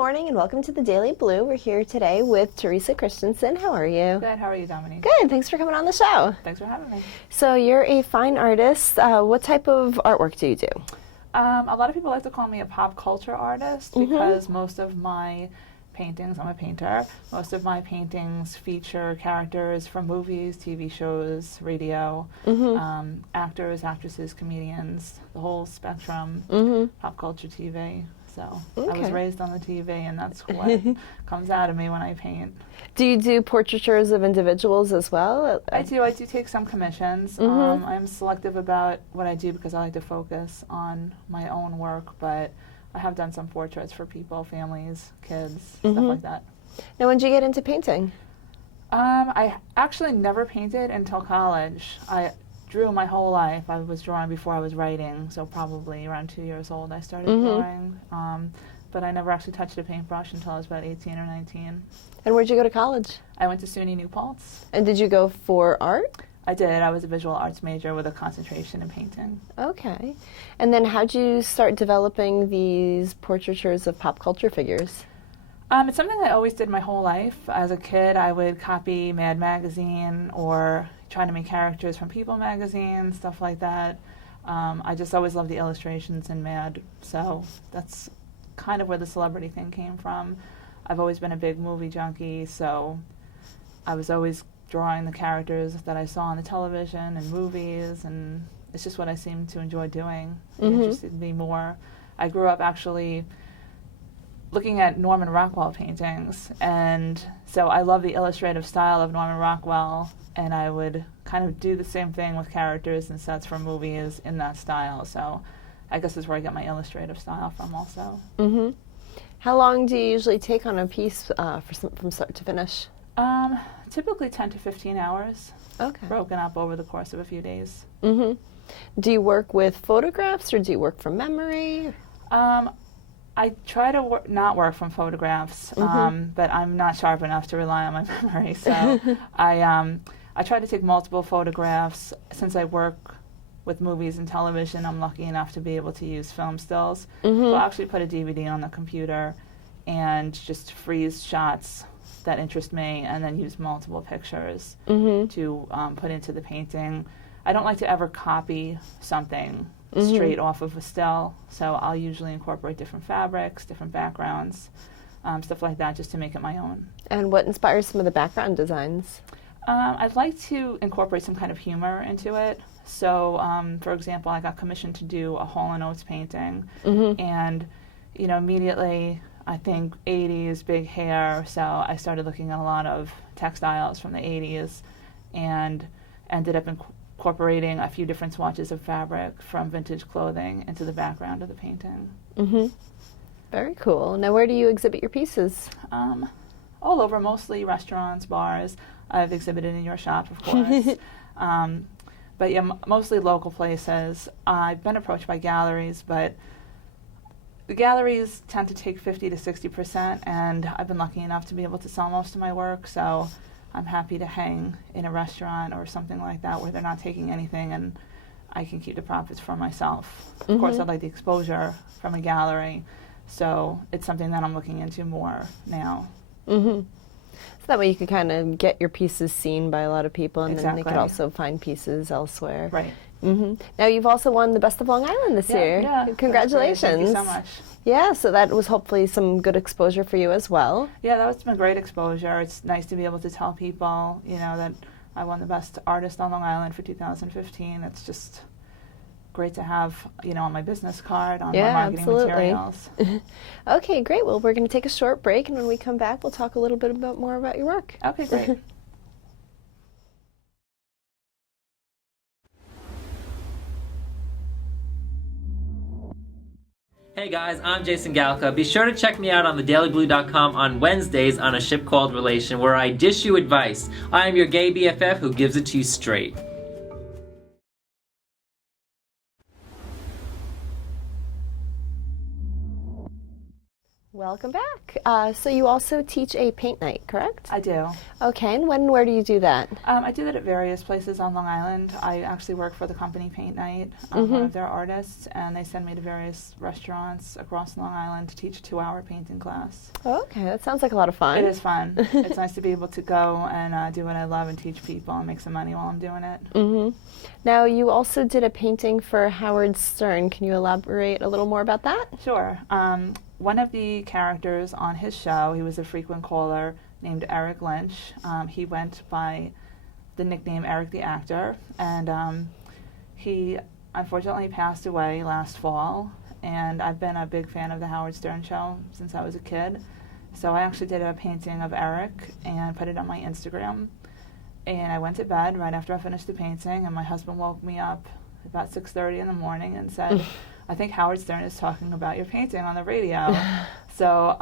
morning and welcome to the Daily Blue. We're here today with Theresa Christensen. How are you? Good. How are you, Dominique? Good. Thanks for coming on the show. Thanks for having me. So you're a fine artist. What type of artwork do you do? A lot of people like to call me a pop culture artist because most of my paintings, I'm a painter, most of my paintings feature characters from movies, TV shows, radio, actors, actresses, comedians, the whole spectrum, pop culture TV. So I was raised on the TV, and that's what comes out of me when I paint. Do you do portraitures of individuals as well? I do take some commissions. I'm selective about what I do because I like to focus on my own work, but I have done some portraits for people, families, kids, stuff like that. Now, when did you get into painting? I actually never painted until college. I drew my whole life. I was drawing before I was writing, so probably around 2 years old I started drawing. But I never actually touched a paintbrush until I was about 18 or 19. And where'd you go to college? I went to SUNY New Paltz. And did you go for art? I did. I was a visual arts major with a concentration in painting. Okay. And then how'd you start developing these portraitures of pop culture figures? It's something I always did my whole life. As a kid, I would copy Mad Magazine or try to make characters from People magazine, stuff like that. I just always loved the illustrations in Mad, so that's kind of where the celebrity thing came from. I've always been a big movie junkie, so I was always drawing the characters that I saw on the television and movies, and it's just what I seemed to enjoy doing. It interested me more. I grew up actually looking at Norman Rockwell paintings, and so I love the illustrative style of Norman Rockwell, and I would kind of do the same thing with characters and sets from movies in that style. So I guess that's where I get my illustrative style from also. How long do you usually take on a piece from start to finish? Typically 10 to 15 hours, Okay. broken up over the course of a few days. Do you work with photographs or do you work from memory? I try to not work from photographs, but I'm not sharp enough to rely on my memory. So I try to take multiple photographs. Since I work with movies and television, I'm lucky enough to be able to use film stills. So I'll actually put a DVD on the computer and just freeze shots that interest me and then use multiple pictures to put into the painting. I don't like to ever copy something straight off of a still, so I'll usually incorporate different fabrics, different backgrounds, stuff like that, just to make it my own. And what inspires some of the background designs? I'd like to incorporate some kind of humor into it. So, for example, I got commissioned to do a Hall & Oates painting, and immediately I think 80s, big hair, so I started looking at a lot of textiles from the 80s and ended up incorporating a few different swatches of fabric from vintage clothing into the background of the painting. Very cool. Now, where do you exhibit your pieces? All over, mostly restaurants, bars. I've exhibited in your shop, of course. But yeah, mostly local places. I've been approached by galleries, but the galleries tend to take 50 to 60%, and I've been lucky enough to be able to sell most of my work, so I'm happy to hang in a restaurant or something like that where they're not taking anything and I can keep the profits for myself. Of course, I'd like the exposure from a gallery, so it's something that I'm looking into more now. So that way you could kind of get your pieces seen by a lot of people, and then they could Exactly. also find pieces elsewhere. Right. Now, you've also won the Best of Long Island this year. Yeah. Congratulations. Thank you so much. Yeah, so that was hopefully some good exposure for you as well. Yeah, that was been great exposure. It's nice to be able to tell people, that I won the Best Artist on Long Island for 2015. It's just great to have, on my business card, on my marketing materials. Okay, great. Well, we're going to take a short break, and when we come back, we'll talk a little bit more about your work. Okay, great. Hey guys, I'm Jason Galka. Be sure to check me out on thedailyblue.com on Wednesdays on A Ship Called Relation, where I dish you advice. I am your gay BFF who gives it to you straight. Welcome back. So you also teach a paint night, correct? I do. Okay, and when and where do you do that? I do that at various places on Long Island. I actually work for the company Paint Night. I'm one of their artists, and they send me to various restaurants across Long Island to teach a 2-hour painting class. Okay, that sounds like a lot of fun. It is fun. It's nice to be able to go and do what I love and teach people and make some money while I'm doing it. Now, you also did a painting for Howard Stern. Can you elaborate a little more about that? Sure. One of the characters on his show, he was a frequent caller named Eric Lynch. He went by the nickname Eric the Actor, and he unfortunately passed away last fall. And I've been a big fan of the Howard Stern show since I was a kid. So I actually did a painting of Eric and put it on my Instagram. And I went to bed right after I finished the painting, and my husband woke me up about 6:30 in the morning and said, I think Howard Stern is talking about your painting on the radio. So,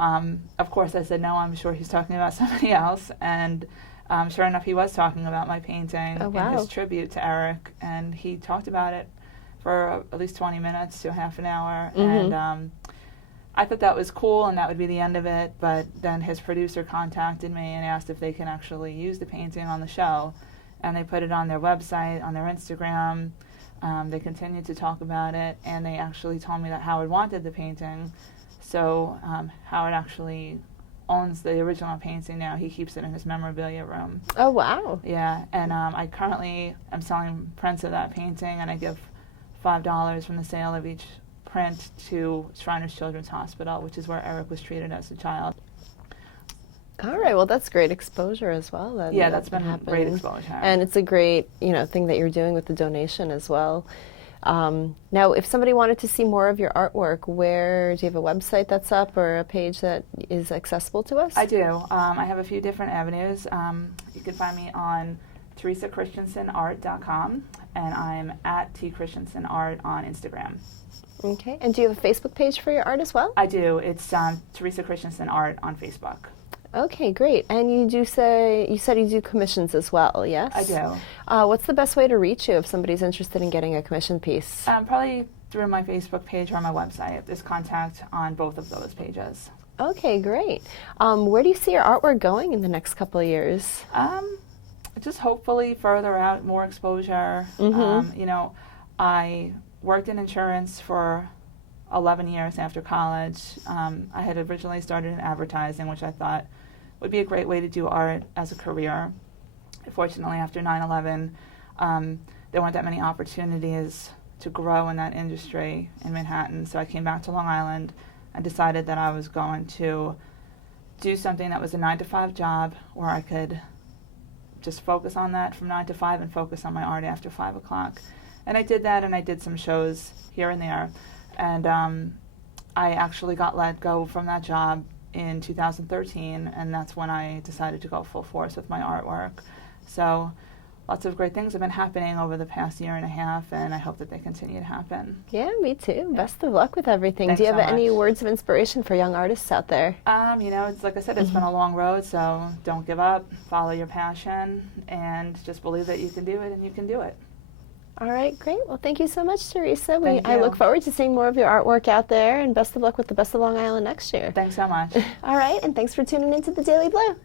of course, I said, no, I'm sure he's talking about somebody else. And sure enough, he was talking about my painting and his tribute to Eric. And he talked about it for at least 20 minutes to half an hour. And I thought that was cool, and that would be the end of it. But then his producer contacted me and asked if they can actually use the painting on the show. And they put it on their website, on their Instagram. They continued to talk about it, and they actually told me that Howard wanted the painting. So Howard actually owns the original painting now. He keeps it in his memorabilia room. Oh, wow. Yeah, and I currently am selling prints of that painting, and I give $5 from the sale of each print to Shriners Children's Hospital, which is where Eric was treated as a child. All right, well, that's great exposure as well. That's been great exposure. And it's a great, thing that you're doing with the donation as well. Now, if somebody wanted to see more of your artwork, do you have a website that's up or a page that is accessible to us? I do. I have a few different avenues. You can find me on TheresaChristensenArt.com, and I'm at TChristensenArt on Instagram. Okay, and do you have a Facebook page for your art as well? I do. It's Theresa Christensen Art on Facebook. Okay, great. And you said you do commissions as well, yes? I do. What's the best way to reach you if somebody's interested in getting a commission piece? Probably through my Facebook page or my website. There's contact on both of those pages. Okay, great. Where do you see your artwork going in the next couple of years? Just hopefully further out, more exposure. I worked in insurance for 11 years after college. I had originally started in advertising, which I thought would be a great way to do art as a career. Fortunately, after 9/11, there weren't that many opportunities to grow in that industry in Manhattan. So I came back to Long Island and decided that I was going to do something that was a 9-to-5 job where I could just focus on that from 9 to 5 and focus on my art after 5 o'clock. And I did that, and I did some shows here and there. And I actually got let go from that job in 2013, and that's when I decided to go full force with my artwork. So lots of great things have been happening over the past year and a half, and I hope that they continue to happen. Yeah, me too. Yeah. Best of luck with everything. Thanks Do you have so any much. words of inspiration for young artists out there? It's like I said, it's been a long road, so don't give up, follow your passion, and just believe that you can do it, and you can do it. All right, great. Well, thank you so much, Theresa. Thank I you. look forward to seeing more of your artwork out there, and best of luck with the Best of Long Island next year. Thanks so much. All right, and thanks for tuning into the Daily Blue.